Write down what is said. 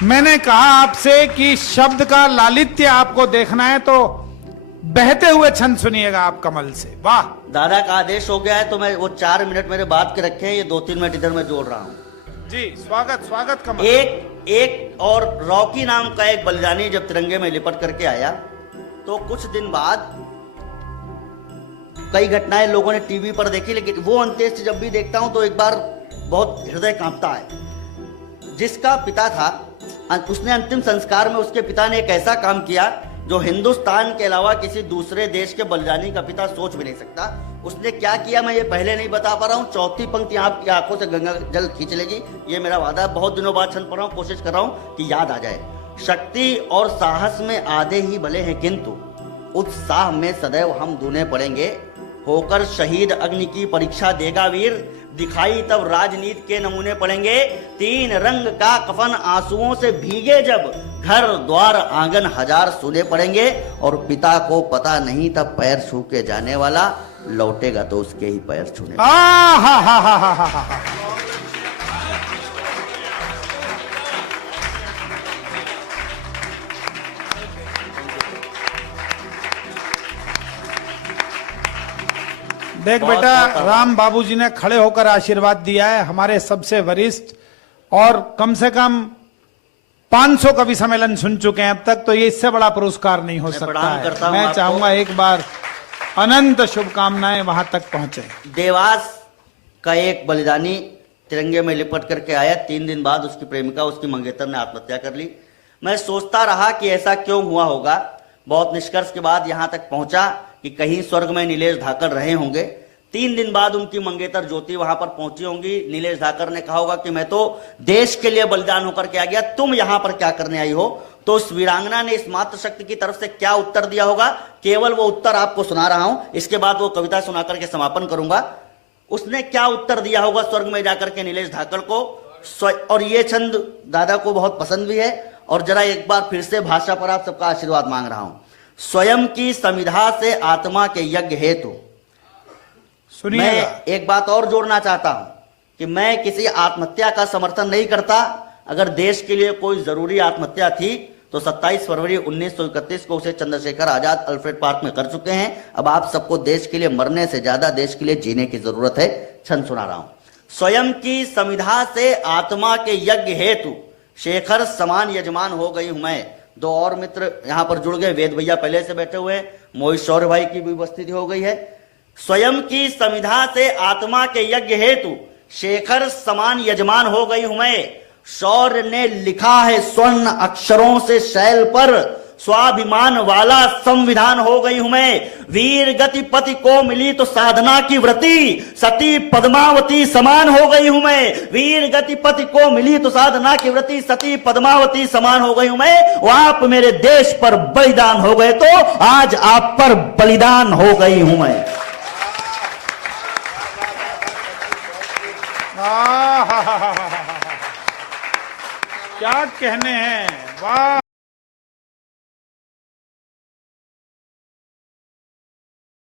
मैंने कहा आपसे कि शब्द का लालित्य आपको देखना है तो बहते हुए छंद सुनिएगा आप कमल से। वाह। दादा का आदेश हो गया है तो मैं वो 4 मिनट मेरे बात के रखे हैं, ये 2-3 मिनट इधर मैं जोड़ रहा हूँ। जी स्वागत स्वागत कमल। एक और रॉकी नाम का एक बलिदानी जब तिरंगे में लिपट करके आया तो कुछ दिन बाद कई घटनाएं लोगों ने टीवी पर देखी, लेकिन वो अंत्येष्टि जब भी देखता हूं तो एक बार बहुत हृदय कांपता है। जिसका पिता था, उसने अंतिम संस्कार में उसके पिता ने एक ऐसा काम किया जो हिंदुस्तान के अलावा किसी दूसरे देश के बलिदानी का पिता सोच भी नहीं सकता। उसने क्या किया मैं ये पहले नहीं बता पा रहा हूँ। चौथी पंक्ति आपकी आंखों से गंगा जल खींच लेगी, ये मेरा वादा है। बहुत दिनों बाद छंद पढ़ रहा हूँ, कोशिश कर रहा हूँ कि याद आ जाए। शक्ति और साहस में आधे ही भले हैं, किंतु उत्साह में सदैव हम दूने पड़ेंगे। होकर शहीद अग्नि की परीक्षा देगा वीर, दिखाई तब राजनीति के नमूने पड़ेंगे। 3 रंग का कफन आंसुओं से भीगे जब, घर द्वार आंगन हजार सूने पड़ेंगे। और पिता को पता नहीं तब पैर छू के जाने वाला, लौटेगा तो उसके ही पैर छूने। देख बेटा, राम बाबूजी ने खड़े होकर आशीर्वाद दिया है, हमारे सबसे वरिष्ठ, और कम से कम 500 कवि सम्मेलन सुन चुके हैं अब तक, तो ये इससे बड़ा पुरस्कार नहीं हो सकता है। मैं चाहूंगा एक बार अनंत शुभकामनाएं वहां तक पहुंचे। देवास का एक बलिदानी तिरंगे में लिपट करके आया, 3 दिन बाद उसकी प्रेमिका, उसकी मंगेतर ने आत्महत्या कर ली। मैं सोचता रहा कि ऐसा क्यों हुआ होगा। बहुत निष्कर्ष के बाद यहां तक पहुंचा कि कहीं स्वर्ग में नीलेश धाकर रहे होंगे। 3 दिन बाद उनकी मंगेतर ज्योति वहां पर पहुंची होंगी। नीलेश धाकर ने कहा होगा कि मैं तो देश के लिए बलिदान होकर के आ गया, तुम यहां पर क्या करने आई हो। तो उस वीरांगना ने इस मातृशक्ति की तरफ से क्या उत्तर दिया होगा, केवल वो उत्तर आपको सुना रहा हूं। इसके बाद वो कविता सुना करके समापन करूंगा। उसने क्या उत्तर दिया होगा स्वर्ग में जाकर के नीलेश धाकर को। और ये छंद दादा को बहुत पसंद भी है। और जरा एक बार फिर से भाषा पर आप सबका आशीर्वाद मांग रहा हूं। स्वयं की समिधा से आत्मा के यज्ञ हेतु। मैं एक बात और जोड़ना चाहता हूं कि मैं किसी आत्महत्या का समर्थन नहीं करता। अगर देश के लिए कोई जरूरी आत्महत्या थी तो 27 फरवरी 1931 को उसे चंद्रशेखर आजाद अल्फ्रेड पार्क में कर चुके हैं। अब आप सबको देश के लिए मरने से ज्यादा देश के लिए जीने की जरूरत है। छंद सुना रहा हूं। स्वयं की समिधा से आत्मा के यज्ञ हेतु, शेखर समान यजमान हो गई हूं मैं। 2 और मित्र यहां पर जुड़ गए, वेद भैया पहले से बैठे हुए, मोहित शौर्य भाई की भी उपस्थिति हो गई है। स्वयं की समिधा से आत्मा के यज्ञ हेतु, शेखर समान यजमान हो गई हूं मैं। शौर्य ने लिखा है स्वर्ण अक्षरों से शैल पर, स्वाभिमान वाला संविधान हो गई हूं मैं। वीर गति पति को मिली तो साधना की व्रति, सती पद्मावती समान हो गई हूं मैं। वीर गति पति को मिली तो साधना की व्रति, सती पद्मावती समान हो गई हूं मैं। वो आप मेरे देश पर बलिदान हो गए तो आज आप पर बलिदान हो गई हूं मैं। क्या कहने हैं, वाह।